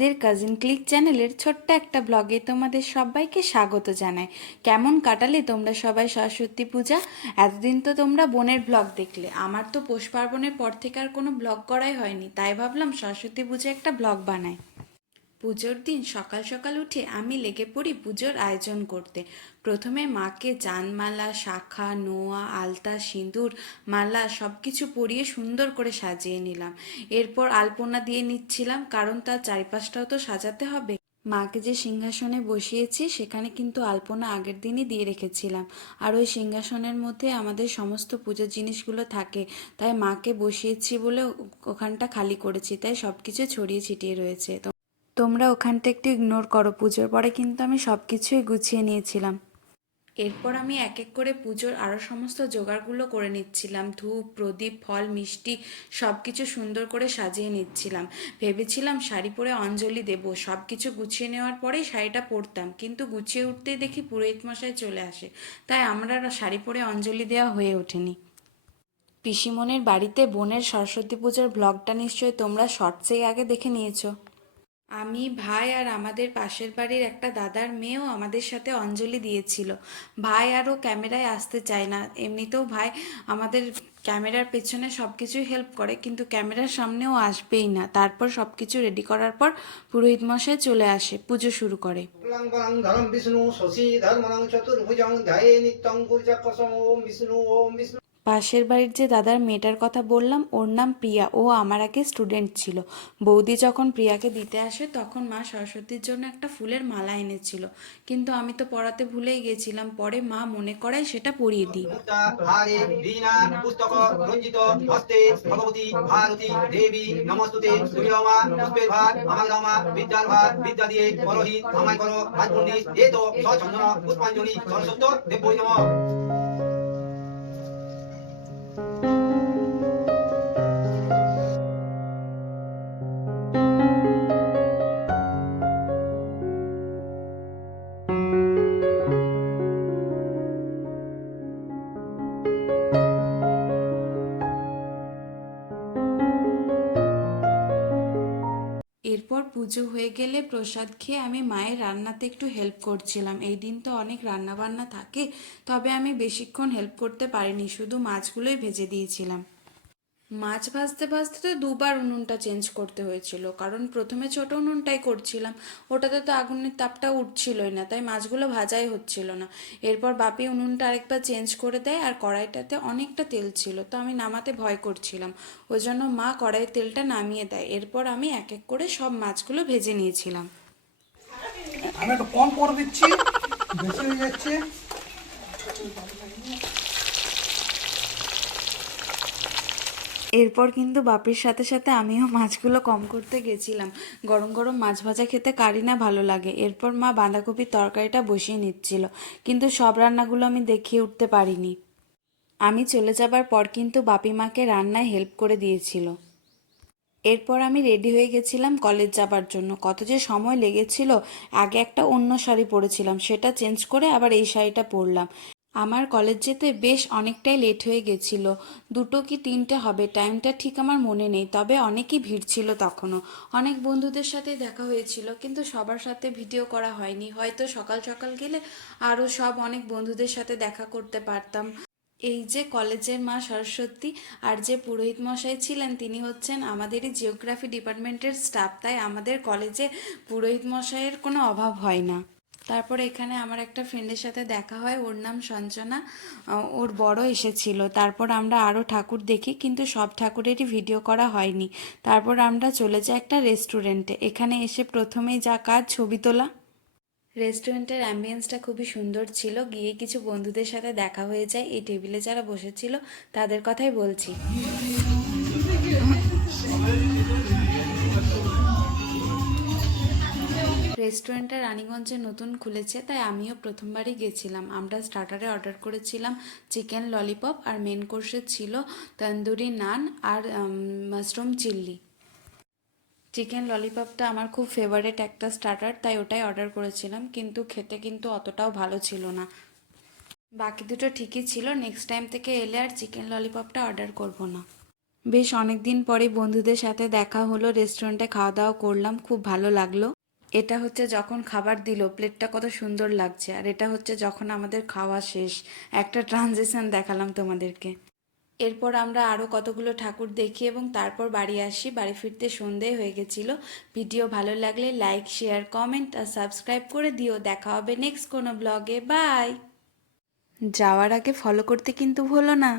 আমাদের cousin click চ্যানেলের ছোট্ট একটা ব্লগে তোমাদের সবাইকে স্বাগত জানাই। কেমন কাটালে তোমরা সবাই সরস্বতী পূজা? এতদিন তো তোমরা বোনের ব্লগ দেখলে, আমার তো পৌষ পার্বণের পর থেকে আর কোনো ব্লগ করাই হয়নি, তাই ভাবলাম সরস্বতী পূজা একটা ব্লগ বানাই। পুজোর দিন সকাল সকাল উঠে আমি লেগে পড়ি পুজোর আয়োজন করতে। প্রথমে মাকে চানমালা, শাখা, নোয়া, আলতা, সিঁদুর, মালা সব কিছু পরিয়ে সুন্দর করে সাজিয়ে নিলাম। এরপর আলপনা দিয়ে নিচ্ছিলাম, কারণ তার চারিপাশটাও তো সাজাতে হবে। মাকে যে সিংহাসনে বসিয়েছি সেখানে কিন্তু আলপনা আগের দিনই দিয়ে রেখেছিলাম, আর ওই সিংহাসনের মধ্যে আমাদের সমস্ত পুজোর জিনিসগুলো থাকে, তাই মাকে বসিয়েছি বলে ওখানটা খালি করেছি, তাই সব কিছু ছড়িয়ে ছিটিয়ে রয়েছে। তোমরা ওখানটা একটু ইগনোর করো, পুজোর পরে কিন্তু আমি সব কিছুই গুছিয়ে নিয়েছিলাম। এরপর আমি এক এক করে পুজোর আরও সমস্ত জোগাড়গুলো করে নিচ্ছিলাম। ধূপ, প্রদীপ, ফল, মিষ্টি সব কিছু সুন্দর করে সাজিয়ে নিচ্ছিলাম। ভেবেছিলাম শাড়ি পরে অঞ্জলি দেব, সব কিছু গুছিয়ে নেওয়ার পরেই শাড়িটা পরতাম, কিন্তু গুছিয়ে উঠতেই দেখি পুরোহিত মশাই চলে আসে, তাই আমরা আর শাড়ি পরে অঞ্জলি দেওয়া হয়ে ওঠেনি। পিসিমনের বাড়িতে বোনের সরস্বতী পুজোর ব্লগটা নিশ্চয়ই তোমরা শর্টসেই আগে দেখে নিয়েছো। আমি, ভাই আর আমাদের পাশের বাড়ির একটা দাদার মেয়েও আমাদের সাথে অঞ্জলি দিয়েছিল। ভাই আরও ক্যামেরায় আসতে চায় না, এমনিতেও ভাই আমাদের ক্যামেরার পেছনে সব কিছুই হেল্প করে, কিন্তু ক্যামেরার সামনেও আসবেই না। তারপর সব কিছু রেডি করার পর পুরোহিত মশাই চলে আসে, পুজো শুরু করে। পাশের বাড়ির যে দাদার মেয়েটার কথা বললাম, ওর নাম প্রিয়া, ও আমার আগে স্টুডেন্ট ছিল। বৌদি যখন প্রিয়াকে দিতে আসে তখন মা সরস্বতীর জন্য একটা ফুলের মালা এনেছিল, কিন্তু আমি তো পড়াতে ভুলেই গেছিলাম, পরে মা মনে করায় সেটা পরিয়ে দিই। এরপর পুজো হয়ে গেলে প্রসাদ খেয়ে আমি মায়ের রান্নাতে একটু হেল্প করছিলাম। এই দিন তো অনেক রান্না বান্না থাকে, তবে আমি বেশিক্ষণ হেল্প করতে পারিনি, শুধু মাছগুলোই ভেজে দিয়েছিলাম। মাছ ভাজতে ভাজতে তো দুবার উনুনটা চেঞ্জ করতে হয়েছিল, কারণ প্রথমে ছোট উনুনটাই করছিলাম, ওটাতে তো আগুনের তাপটা উঠছিলই না, তাই মাছগুলো ভাজাই হচ্ছিল না। এরপর বাপি উনুনটা আরেকবার চেঞ্জ করে দেয়, আর কড়াইটাতে অনেকটা তেল ছিল, তো আমি নামাতে ভয় করছিলাম, ওই জন্য মা কড়াইয়ের তেলটা নামিয়ে দেয়। এরপর আমি এক এক করে সব মাছগুলো ভেজে নিয়েছিলাম। আমি একটু কম করে দিচ্ছি, বেশি হয়ে যাচ্ছে। এরপর কিন্তু বাপির সাথে সাথে আমিও মাছগুলো কম করতে গেছিলাম। গরম গরম মাছ ভাজা খেতে কারি না ভালো লাগে। এরপর মা বাঁধাকপির তরকারিটা বসিয়ে নিচ্ছিল, কিন্তু সব রান্নাগুলো আমি দেখিয়ে উঠতে পারিনি। আমি চলে যাবার পর কিন্তু বাপি মাকে রান্নায় হেল্প করে দিয়েছিল। এরপর আমি রেডি হয়ে গেছিলাম কলেজ যাবার জন্য। কত যে সময় লেগেছিল, আগে একটা অন্য শাড়ি পরেছিলাম, সেটা চেঞ্জ করে আবার এই শাড়িটা পরলাম। আমার কলেজ যেতে বেশ অনেকটাই লেট হয়ে গেছিল, 2টো কি 3টে হবে, টাইমটা ঠিক আমার মনে নেই, তবে অনেকই ভিড় ছিল তখনও। অনেক বন্ধুদের সাথে দেখা হয়েছিল, কিন্তু সবার সাথে ভিডিও করা হয়নি, হয়তো সকাল সকাল গেলে আরও সব অনেক বন্ধুদের সাথে দেখা করতে পারতাম। এই যে কলেজের মা সরস্বতী, আর যে পুরোহিত মশাই ছিলেন তিনি হচ্ছেন আমাদেরই জিওগ্রাফি ডিপার্টমেন্টের স্টাফ, তাই আমাদের কলেজে পুরোহিত মশাইয়ের কোনো অভাব হয় না। তারপর এখানে আমার একটা ফ্রেন্ডের সাথে দেখা হয়, ওর নাম সঞ্চনা, ওর বড় এসেছিল। তারপর আমরা আরও ঠাকুর দেখি, কিন্তু সব ঠাকুরেরই ভিডিও করা হয়নি। তারপর আমরা চলে যাই একটা রেস্টুরেন্টে। এখানে এসে প্রথমেই যা কাজ, ছবি তোলা। রেস্টুরেন্টের অ্যাম্বিয়েন্সটা খুবই সুন্দর ছিল, গিয়ে কিছু বন্ধুদের সাথে দেখা হয়ে যায়। এই টেবিলে যারা বসেছিল তাদের কথাই বলছি। রেস্টুরেন্টটা রানীগঞ্জে নতুন খুলেছে, তাই আমিও প্রথমবারই গেছিলাম। আমরা স্টার্টারে অর্ডার করেছিলাম চিকেন ললিপপ, আর মেন কোর্সে ছিল তন্দুরি নান আর মাশরুম চিল্লি। চিকেন ললিপপটা আমার খুব ফেভারিট একটা স্টার্টার, তাই ওটাই অর্ডার করেছিলাম, কিন্তু খেতে কিন্তু অতটাও ভালো ছিল না। বাকি দুটো ঠিকই ছিল, নেক্সট টাইম থেকে এলে আর চিকেন ললিপপটা অর্ডার করব না। বেশ অনেক দিন পরে বন্ধুদের সাথে দেখা হলো, রেস্টুরেন্টে খাওয়া দাওয়া করলাম, খুব ভালো লাগলো। এটা হচ্ছে যখন খাবার দিল, প্লেটটা কত সুন্দর লাগছে, আর এটা হচ্ছে যখন আমাদের খাওয়া শেষ। একটা ট্রানজিশন দেখালাম তোমাদেরকে। এরপর আমরা আরও কতগুলো ঠাকুর দেখি এবং তারপর বাড়ি আসি। বাড়ি ফিরতে সন্ধে হয়ে গেছিলো। ভিডিও ভালো লাগলে লাইক, শেয়ার, কমেন্ট আর সাবস্ক্রাইব করে দিও। দেখা হবে নেক্সট কোনো ব্লগে। বাই। যাওয়ার আগে ফলো করতে কিন্তু ভুলো না।